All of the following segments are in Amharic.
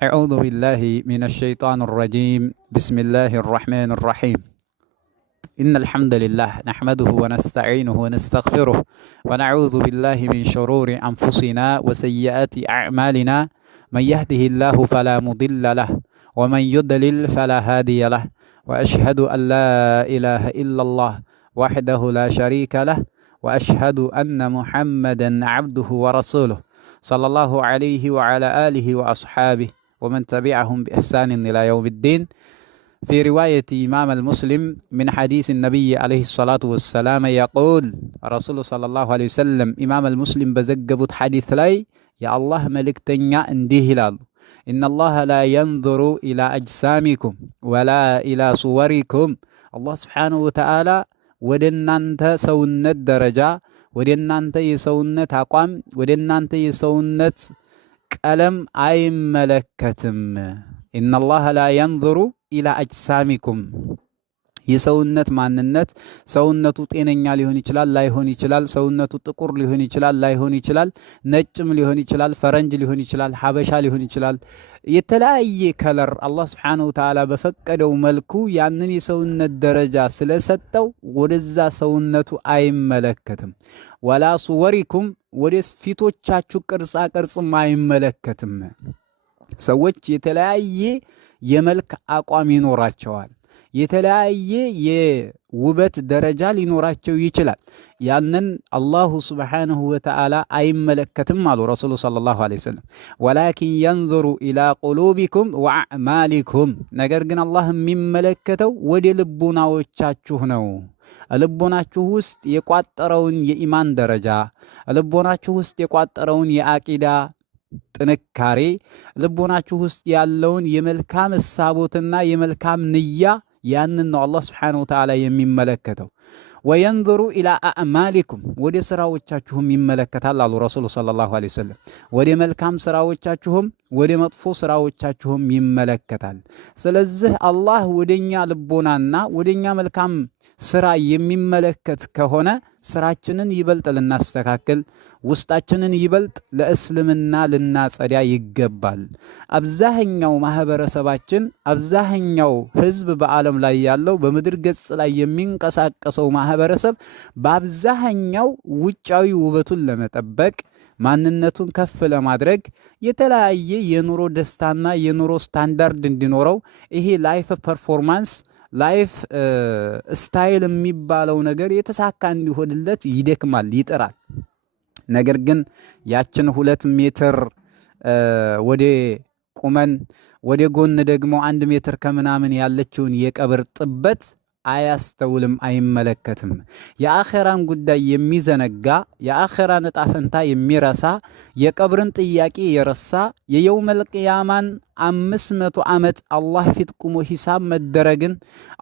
أعوذ بالله من الشيطان الرجيم. بسم الله الرحمن الرحيم. إن الحمد لله نحمده ونستعينه ونستغفره ونعوذ بالله من شرور أنفسنا وسيئات أعمالنا. من يهده الله فلا مضل له ومن يضلل فلا هادي له، وأشهد أن لا إله إلا الله وحده لا شريك له، وأشهد أن محمدا عبده ورسوله صلى الله عليه وعلى آله وأصحابه ومن تبعهم بإحسان إلى يوم الدين. في رواية إمام المسلم من حديث النبي عليه الصلاة والسلام يقول رسول صلى الله عليه وسلم إمام المسلم بزقبت حديث لي يا الله ملك تنيا انديه لالو إن الله لا ينظر إلى أجسامكم ولا إلى صوركم. الله سبحانه وتعالى ودنا أنت سونت درجة، ودنا أنت يسونت أقام، ودنا أنت يسونت ቀለም አይመለከትም። ኢነላህ ላ የንظሩ ኢላ አጅሳሚኩም። የሰውነት ማንነት ሰውነቱ ጤነኛ ሊሆን ይችላል፣ ላይሆን ይችላል። ሰውነቱ ጥቁር ሊሆን ይችላል፣ ላይሆን ይችላል። ነጭም ሊሆን ይችላል፣ ፈረንጅ ሊሆን ይችላል፣ ሀበሻ ሊሆን ይችላል። የተለያየ ከለር አላህ ስብሓነሁ ወተዓላ በፈቀደው መልኩ ያንን የሰውነት ደረጃ ስለሰጠው ወደዛ ሰውነቱ አይመለከትም። ወላ ሱወሪኩም ወደ ፊቶቻችሁ ቅርጻ ቅርጽም አይመለከትም። ሰዎች የተለያየ የመልክ አቋም ይኖራቸዋል። የተለያየ የውበት ደረጃ ሊኖራቸው ይችላል። ያንን አላሁ ስብሓንሁ ወተዓላ አይመለከትም አሉ ረሱሉ ሰለላሁ ዐለይሂ ወሰለም። ወላኪን የንظሩ ኢላ ቁሉቢኩም ወአዕማሊኩም። ነገር ግን አላህ የሚመለከተው ወደ ልቦናዎቻችሁ ነው። ልቦናችሁ ውስጥ የቋጠረውን የኢማን ደረጃ፣ ልቦናችሁ ውስጥ የቋጠረውን የአቂዳ ጥንካሬ፣ ልቦናችሁ ውስጥ ያለውን የመልካም እሳቦትና የመልካም ንያ፣ ያንን ነው አላህ ስብሓነሁ ወተዓላ የሚመለከተው። ወየንظሩ ኢላ አዕማሊኩም ወደ ስራዎቻችሁም ይመለከታል አሉ ረሱሉ ሰለላሁ ዐለይሂ ወሰለም። ወደ መልካም ስራዎቻችሁም ወደ መጥፎ ስራዎቻችሁም ይመለከታል። ስለዚህ አላህ ወደኛ ልቦናና ወደኛ መልካም ስራ የሚመለከት ከሆነ ስራችንን ይበልጥ ልናስተካክል፣ ውስጣችንን ይበልጥ ለእስልምና ልናጸዳ ይገባል። አብዛኛው ማህበረሰባችን፣ አብዛኛው ህዝብ በዓለም ላይ ያለው በምድር ገጽ ላይ የሚንቀሳቀሰው ማህበረሰብ በአብዛኛው ውጫዊ ውበቱን ለመጠበቅ፣ ማንነቱን ከፍ ለማድረግ፣ የተለያየ የኑሮ ደስታና የኑሮ ስታንዳርድ እንዲኖረው ይሄ ላይፍ ፐርፎርማንስ ላይፍ ስታይል የሚባለው ነገር የተሳካ እንዲሆንለት ይደክማል፣ ይጥራል። ነገር ግን ያችን 2 ሜትር ወደ ቁመን ወደ ጎን ደግሞ 1 ሜትር ከምናምን ያለችውን የቀብር ጥበት አያስተውልም፣ አይመለከትም። የአኼራን ጉዳይ የሚዘነጋ፣ የአኼራን ዕጣ ፈንታ የሚረሳ፣ የቀብርን ጥያቄ የረሳ፣ የየውመል ቂያማን 500 ዓመት አላህ ፊት ቁሞ ሂሳብ መደረግን፣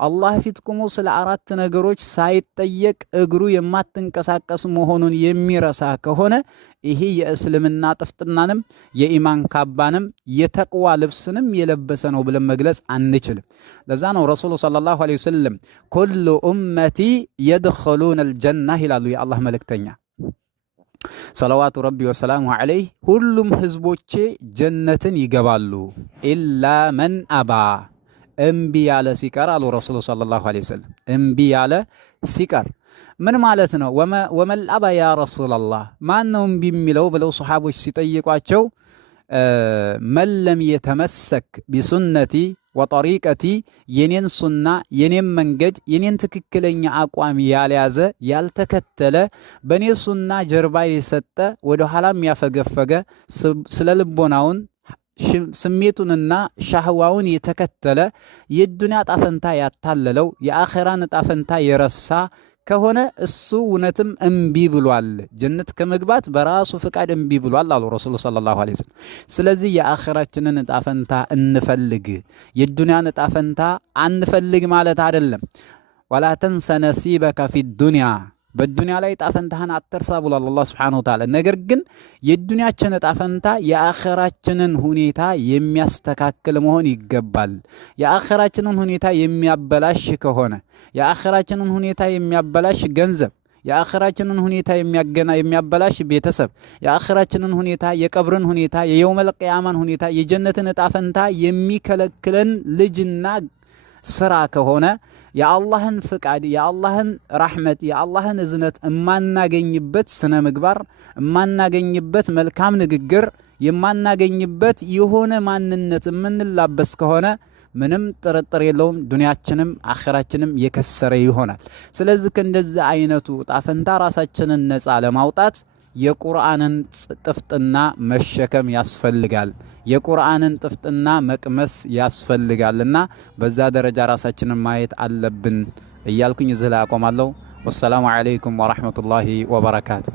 አላህ ፊት ቁሞ ስለ 4 ነገሮች ሳይጠየቅ እግሩ የማትንቀሳቀስ መሆኑን የሚረሳ ከሆነ ይሄ የእስልምና ጥፍጥናንም የኢማን ካባንም የተቅዋ ልብስንም የለበሰ ነው ብለን መግለጽ አንችልም። ለዛ ነው ረሱሉ ሰለላሁ ዐለይሂ ወሰለም ኩሉ ኡመቲ የድኸሉነ አልጀና ይላሉ የአላህ መልእክተኛ ሰለዋቱ ረቢ ወሰላሙ ዐለይህ። ሁሉም ህዝቦቼ ጀነትን ይገባሉ ኢላ መን አባ፣ እምቢ ያለ ሲቀር አሉ ረሱሉ ሰለላሁ ዐለይሂ ወሰለም። እምቢ ያለ ሲቀር ምን ማለት ነው? ወመል አባ ያ ረሱላላህ፣ ማን ነው እምቢ የሚለው ብለው ሰሓቦች ሲጠይቋቸው መን ለም የተመሰክ ቢሱነቲ ወጠሪቀቲ፣ የኔን ሱና የኔን መንገድ የኔን ትክክለኛ አቋም ያልያዘ ያልተከተለ፣ በኔ ሱና ጀርባ የሰጠ ወደ ኋላም ያፈገፈገ፣ ስለ ልቦናውን ስሜቱንና ሻህዋውን የተከተለ፣ የዱንያ ጣፈንታ ያታለለው፣ የአኼራን ጣፈንታ የረሳ ከሆነ እሱ እውነትም እምቢ ብሏል። ጀነት ከመግባት በራሱ ፍቃድ እምቢ ብሏል አሉ ረሱሉ ሰለላሁ ዐለይሂ ወሰለም። ስለዚህ የአኺራችንን ዕጣ ፈንታ እንፈልግ፣ የዱንያን ዕጣ ፈንታ አንፈልግ ማለት አይደለም። ወላ ተንሰ ነሲበከ ፊዱንያ፣ በዱንያ ላይ ዕጣ ፈንታህን አትርሳ ብሏል አላህ ሱብሓነሁ ወተዓላ። ነገር ግን የዱንያችን ዕጣ ፈንታ የአኺራችንን ሁኔታ የሚያስተካክል መሆን ይገባል። የአኺራችንን ሁኔታ የሚያበላሽ ከሆነ፣ የአኺራችንን ሁኔታ የሚያበላሽ ገንዘብ፣ የአኺራችንን ሁኔታ የሚያበላሽ ቤተሰብ፣ የአኺራችንን ሁኔታ፣ የቀብርን ሁኔታ፣ የየውመል ቂያማን ሁኔታ፣ የጀነትን እጣ ፈንታ የሚከለክለን ልጅና ስራ ከሆነ የአላህን ፍቃድ፣ የአላህን ረሕመት፣ የአላህን እዝነት የማናገኝበት ስነ ምግባር፣ የማናገኝበት መልካም ንግግር፣ የማናገኝበት የሆነ ማንነት የምንላበስ ከሆነ ምንም ጥርጥር የለውም ዱንያችንም አኺራችንም የከሰረ ይሆናል። ስለዚህ ከእንደዚህ አይነቱ ጣፈንታ ራሳችንን ነፃ ለማውጣት የቁርአንን ጥፍጥና መሸከም ያስፈልጋል። የቁርአንን ጥፍጥና መቅመስ ያስፈልጋልና በዛ ደረጃ ራሳችንን ማየት አለብን እያልኩኝ እዚህ ላይ አቆማለሁ። ወሰላሙ አለይኩም ወራህመቱላሂ ወበረካቱ።